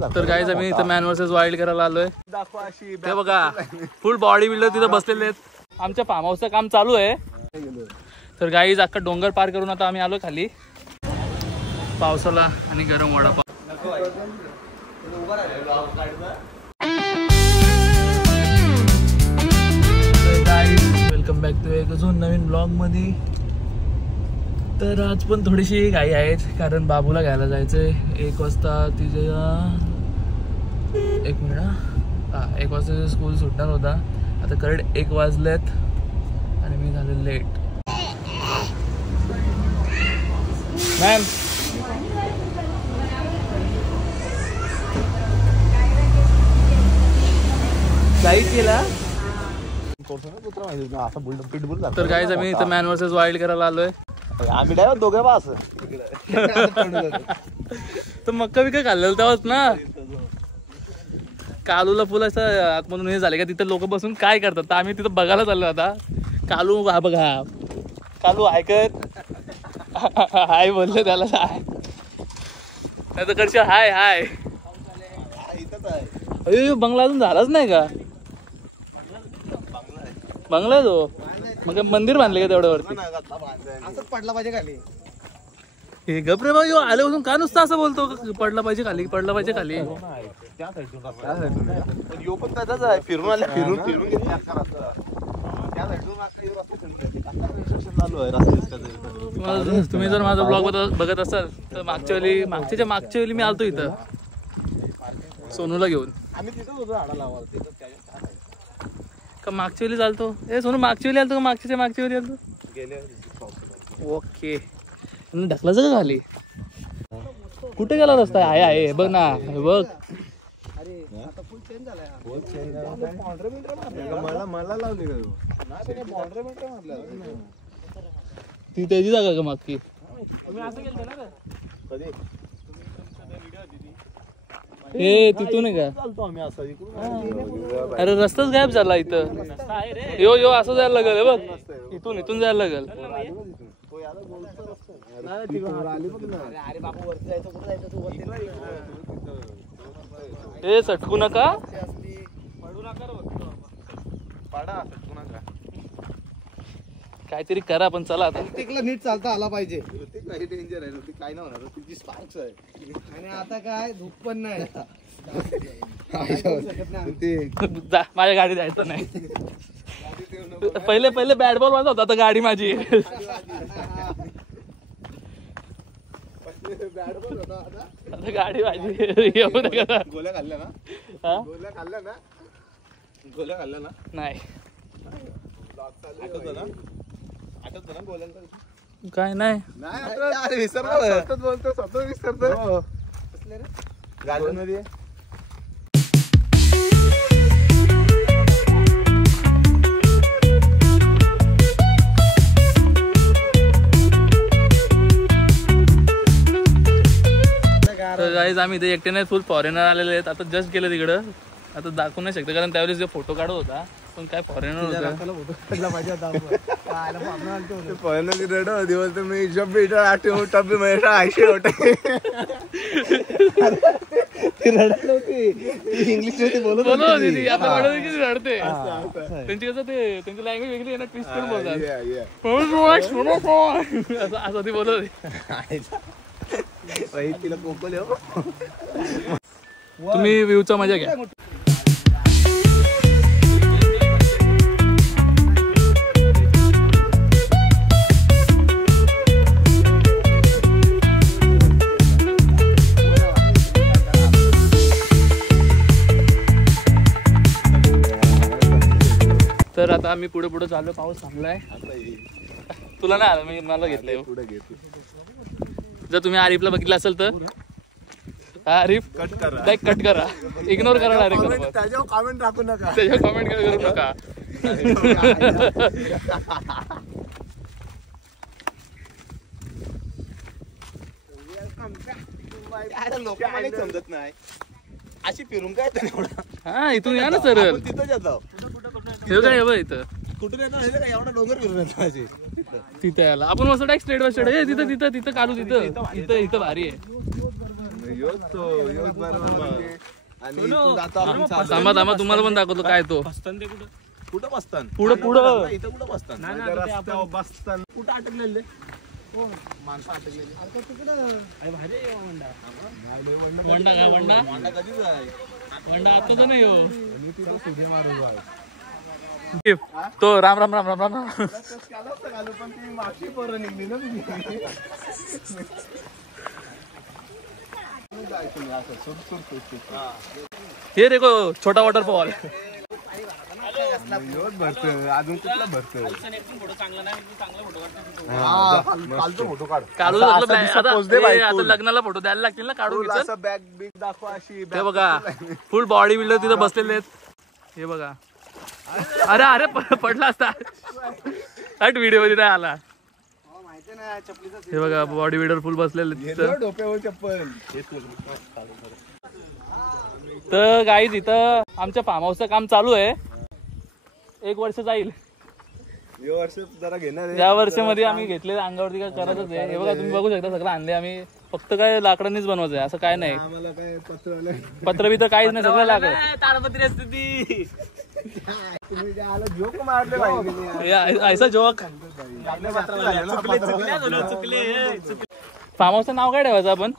तर गाईज आम्ही इथं मॅन वर्सेस वाईल्ड करायला आलोय. ते बघा फुल बॉडी बिल्डर तिथं बसलेले आहेत. आमच्या फार्म हाऊसचं काम चालू आहे. तर गाईज अख्खा डोंगर पार करून आता आम्ही आलो खाली. पावसाला आणि गरम वडापाव. वेलकम बॅक टू एक अजून नवीन ब्लॉग मध्ये. तर आज पण थोडीशी घाई आहेत कारण बाबूला घ्यायला जायचंय 1 वाजता. तिच्या 1 मिनिट 1 वाजता स्कूल सुटणार होता. आता करेक्ट 1 वाजलेत आणि मी झाले लेट. मॅम जाईच केला. तर गाईज आम्ही इथं मॅन वर्सेस वाईल्ड करायला आलोय. आम्ही डायरेक्ट दोघे बा असं तर मक्का बिक्का खाल्लेलं तेव्हाच ना. कालूला फुल असं आतमधून हे झाले का तिथं लोक बसून काय करतात. तर आम्ही तिथं बघायला चाललो आता. कालू हा बघा कालू ऐकत हाय बोलले त्याला. हाय नाही तर करशील हाय हाय. अरे बंगला अजून झालाच नाही का. बंगला आहे तो. मग मंदिर बांधले का तेवढ्यावरती. असंच पडला पाहिजे खाली. हे गपरे बाई आले बसून का नुसतं असं बोलतो पडला पाहिजे खाली पडला पाहिजे खाली. पण त्याचाच आहे. फिरून आले फिरून फिरून तुम्ही जर माझा ब्लॉग बघत असाल तर मागच्या वेळी मी आलतो इथं सोनूला घेऊन. आम्ही तिथं होतो झाडा लावायला. का मागच्या वेळी चालतो. ए सोनू मागच्या वेळी आलतो का मागच्या वेळी आलतो. ओके ढकलायचं का खाली. कुठे गेला रस्ता आहे बघ ना बघ. मला लावली ती त्याची जागा का मागची. हे तिथून आहे का. चालतो आम्ही असं. अरे रस्ताच गायब झाला इथं. यो असं जायला लागल बघ. इथून जायला लागल. हे सटकू नका. काहीतरी करा पण चला आता. ऋतिकला नीट चालता आला पाहिजे. ऋतिक काही डेंजर आहे. ऋतिक काय नाही होणार. ऋतिकची स्पार्क्स आहे आणि आता काय धूप पण नाही. माझ्या गाडी जायचं नाही. पहिले बॅट बॉल माझा होता आता गाडी माझी. आता गाडी माझी. येऊ नका. गोळ्या खाल्ल्या ना. गोळ्या खाल्ल्या ना. नाही आठवतं ना गोळ्यांचा. काय नाही विसरतो स्वतः विसरतो. गार्डन मध्ये तर गाईज आम्ही इथे एकटे नाही फुल फॉरेनर आलेले आहेत. आता जस्ट गेले तिकडं. आता दाखवू नाही शकतो कारण त्यावेळेस जो फोटो काढत होता पण काय फॉरेनर होता. दिवस मी जब भी आते हूँ तब भी मेरा ऐसे होता है. इंग्लिश मध्ये बोलत होती. आता रडते. त्यांची कसं ते त्यांची लँग्वेज वेगळी आहे ना. ट्विस्ट करून बोलतात. असं ती बोलत होती. तिला कोकल. तुम्ही व्ह्यूचा मजा घ्या. तर आता आम्ही पुढे चाललो. पाऊस थांबलाय. तुला नाही आला. मला घेतलंय. जर तुम्ही आरिफला बघितलं असेल तर आरिफ कट करा. इग्नोर करा डायरेक्ट. त्याच्यावर कमेंट टाकू नका. त्याच्यावर कमेंट करू नका. लोकांना समजत नाही. अशी फिरून काय हा इथून या ना सरळ. तिथं जातो. हे काय बघ इथं कुठून येतो एवढा डोंगर फिरून येतो माझी. तिथे यायला आपण मस्त डायरेक्ट स्ट्रेट बाय स्ट्रेट. तिथं काढू. तिथं भारी आहे. आणि इथून आता आपण चाललो. थांबा थांबा तुम्हाला पण दाखवतो काय तो कुठं बसतान पुढं पुढं इथं कुठं बसतान रस्त्यावर बसतान कुठं अटकलेले माणसं अटकलेली आता तिकडं वंडा काय वंडा मांडा कधीच आहे वंडा आता तर नाही हो आणि तिथं सुगे मारू आहे तो राम राम राम राम राम राम घालू पण ती मागची पोरं निघली ना तुम्ही जायचं नाही असं सुर हे रे को छोटा वॉटरफॉल अजून कुठला भरतं फोटो काढ काढू आता लग्नाला फोटो द्यायला लागतील ना काढून असं बॅग बिग दाखवा अशी हे बघा फुल बॉडी बिल्डर तिथं बसलेले आहेत हे बघा अरे अरे पडला असता व्हिडिओ मध्ये नाही आला हे बघा बॉडी बिल्डर फुल बसलेले तिथं डोक्यावर चप्पल तर गाईज इथं आमच्या फार्म हाऊसचं काम चालू आहे 1 वर्ष जाईल हे वर्ष जरा घेणार या वर्षामध्ये आम्ही घेतलेलं अंगावरती काय करायचंच आहे हे बघा तुम्ही बघू शकता सगळं आणले आम्ही फक्त काय लाकडांनीच बनवायचं आहे असं काय नाही आम्हाला काय पत्र पत्र बित्र काहीच नाही सगळं लाकड ताडपत्री असते ती तुम्ही काय आला जोक मारले पाहिजे ऐसा जोक फार्म हाऊसचं नाव काय ठेवायचं आपण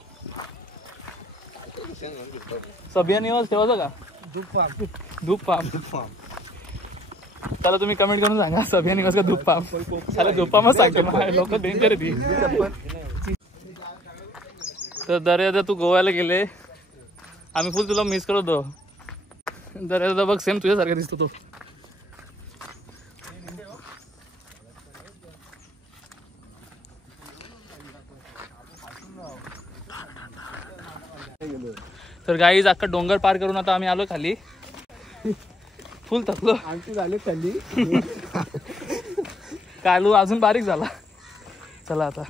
सबिया निवास ठेवायचं का धूप फार्म त्याला तुम्ही कमेंट करून सांगा सबिया निवास का धूप फार्म त्याला धूप फार्मच सांगतो लोक डेंजर आहे तर दर्या तू गोव्याला गेले आम्ही फुल तुला मिस करत होतो दर्या बघ सेम तुझ्यासारखा दिसतो तो तर गाईज अख्खा डोंगर पार करून आता आम्ही आलो खाली फुल थकलो आमची झाली खाली कालू अजून बारीक झाला चला आता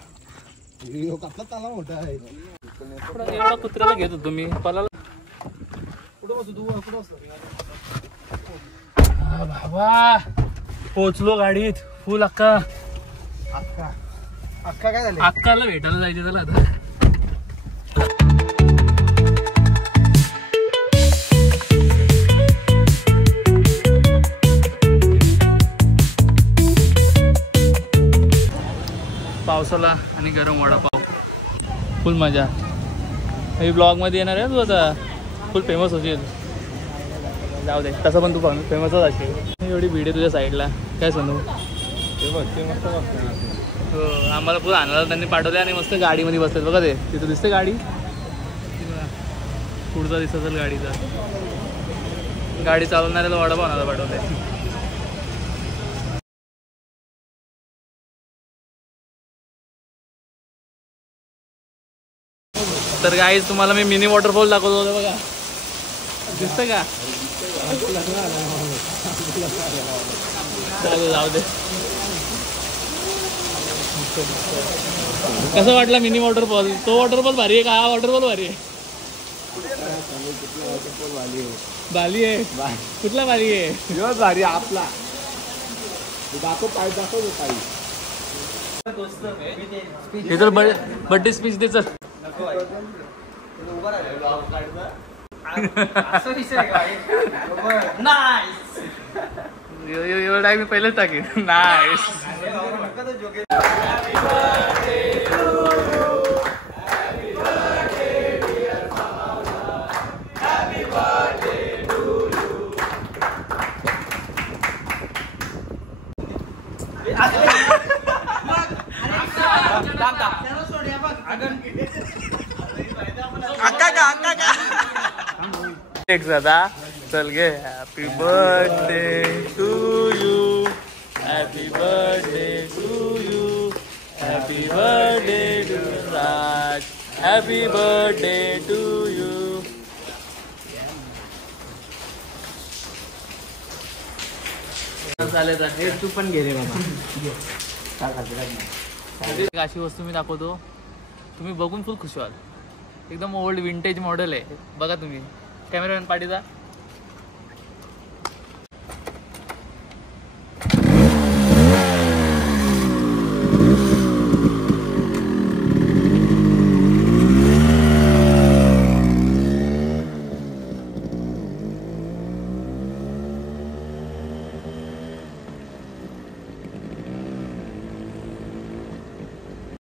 आपला ताला मोठा आहे एवढा कुत्र्याला घेत होतो मी पलाला बाबा पोचलो गाडीत फुल अक्का अक्का काय झाले अक्काला भेटायला जायचे त्याला आता पावसाला आणि गरम वडापाव फुल मजा हे ब्लॉग मध्ये येणार आहे तू आता फुल फेमस होशील जाऊ दे तसं पण तू फेमसच असेल एवढी व्हिडिओ तुझ्या साईडला काय सांगू हो आम्हाला पुढं आणायला त्यांनी पाठवले आणि मस्त गाडीमध्ये बसतात बघा ते तिथं दिसते गाडी पुढचा दिसत असेल गाडीचा गाडी चालवणाऱ्याला वडापाव आणायला पाठवले तर गाईज तुम्हाला मी मिनी वॉटरफॉल दाखवतो होतो बघा दिसतं का जाऊ दे कसं वाटला मिनी वॉटरफॉल तो वॉटरफॉल भारी आहे का हा वॉटरफॉल भारी आहे भारी आहे कुठला भारी आहे भारी आपला दाखव पाय दाखव पाय हे तर बर्थडे स्पीच दे चल एवढा मी पहिलेच टाकेन नाईस दादा चल गे happy birthday to you happy birthday to you happy birthday to Raj happy birthday to you चालेल तू पण घे रे बाबा अशी वस्तू मी दाखवतो तुम्ही बघून फुल खुश व्हाल एकदम ओल्ड विंटेज मॉडेल आहे बघा तुम्ही कॅमेरामॅन पाठीचा